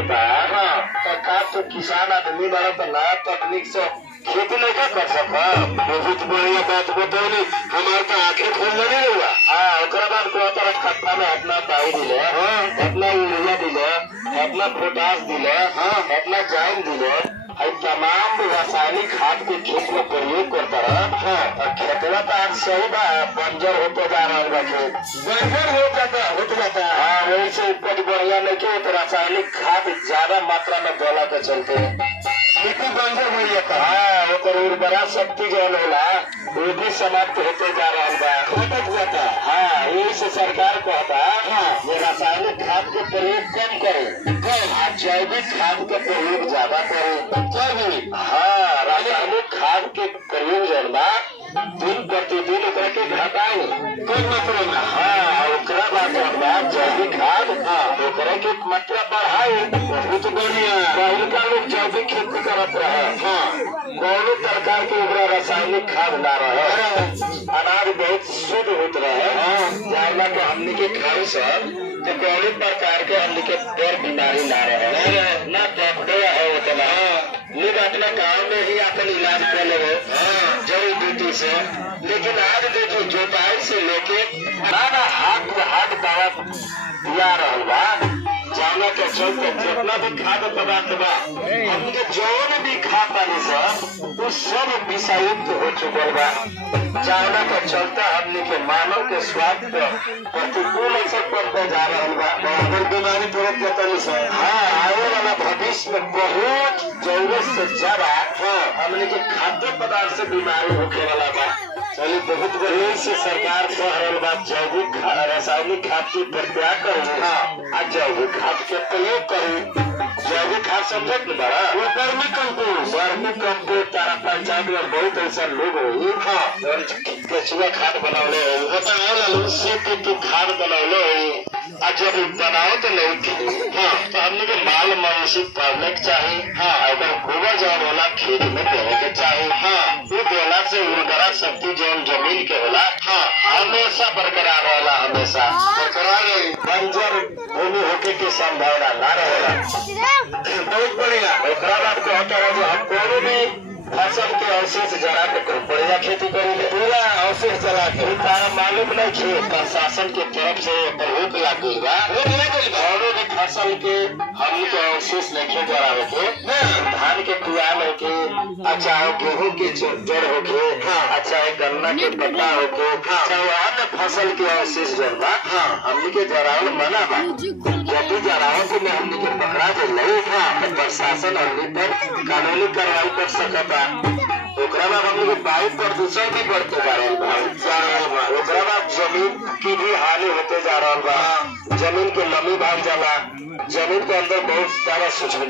होता। सरकार तो किसान आदमी वाला तो नया तकनीक से खेती नहीं कर सकता। बहुत बढ़िया बात बतौली, हमारे तो आंखें खोल नहीं हुआ। हाँ, ओकरा बाद को तरह खत्ता में अपना दाई दिले, अपना यूरिया दिले, अपना पोटास दिले, अपना जाइन दिले, तमाम रासायनिक खाद के खेत में प्रयोग करता रहा। और खेतवा तो आज सही बा बंजर होते जा रहा है, खेत बंजर होते जाता है। हाँ, वही से उपज बढ़िया नहीं के तो रासायनिक खाद ज्यादा मात्रा में डला के चलते मिट्टी बंजर हो जाता है। हाँ, ओकर उर्वरा शक्ति जो होला वो भी समाप्त होते जा रहा है। हाँ, यही से सरकार कहता ये रासायनिक खाद के प्रयोग कम करे, जैविक खाद के प्रयोग ज्यादा करे। हाँ, रासायनिक खाद के प्रयोग जौन दिन प्रतिदिन ओकरा के घटाई कोई मात्रा में। हाँ, ओकरा बाद जौन जैविक खाद ओकरा के मात्रा बढ़ाई। बहुत बढ़िया। पहलका लोग जैविक खेती करत रहे। कौनो प्रकार के ओकरा रासायनिक खाद ना रहे, अनाज बहुत शुद्ध होत रहे। जानला के हमनी के खाई सब तो कौनो प्रकार के हमनी के बड़ बीमारी ना रहे, ना डॉक्टर है उतना। लोग अपना गाँव में ही अपन इलाज कर ले जड़ी बूटी से। लेकिन आज देखिए जोताई से लेके ना हाथ दवा दिया रहल बा। जाने के चलते जितना भी खाद्य पदार्थ बा हमके जौन भी खा पानी सब वो सब विषयुक्त हो चुकल बा। जाने के चलते हमने के मानव के स्वास्थ्य प्रतिकूल असर पड़ते जा रहा बा। बराबर बीमारी पड़त जाता है। हाँ, आने वाला भविष्य में बहुत जरूरत से ज्यादा हमने के खाद्य पदार्थ से बीमारी होने वाला बा। चलिए, बहुत बढ़िया से सरकार कह रहा बा जैविक रासायनिक खाद की परित्याग करूँ, जैविक खाद के प्रयोग करूँ। जैविक खाद समझत न बड़ा वो वर्मी कंपोस्ट तारा पंचायत में बहुत ऐसा लोग हो केचुआ खाद बनौले हो, खाद बनौले हो। जब बनाओ तो नहीं तो हमने के माल मवेशी पालने के चाहिए। अगर गोबर जौन होला खेत में देने के चाहिए। वो देला से उर्वरा शक्ति जौन जमीन के होला हमेशा बरकरार रहेला, हमेशा बरकरार रही। बंजर भूमि होके के संभावना ना रहेला। बहुत बढ़िया। ओकरा बात कहता है जो हम कोनो भी फसल के अवशेष जला के बढ़िया खेती करेंगे, पूरा अवशेष जला के मालूम नहीं थे प्रशासन के तरफ से रोक लग गई बा। और भी फसल के हम के अवशेष नहीं जलावे के, धान के पुआल होके, चाहे गेहूँ के जड़ होके, चाहे गन्ना के पत्ता होके, चाहे अन्य फसल के अवशेष जल बा हमने के जरावल मना बा। यदि जरावल में हमने के पकड़ा जाए तो प्रशासन हमने पर कानूनी कार्रवाई कर सकता। ओकरा बाद हम लोग वायु प्रदूषण भी बढ़ते जा रहा बा। ओकरा बाद जमीन की भी हानि होते जा रहा बा। जमीन के नमी भाग जाला, जमीन के अंदर बहुत सारा सूक्ष्म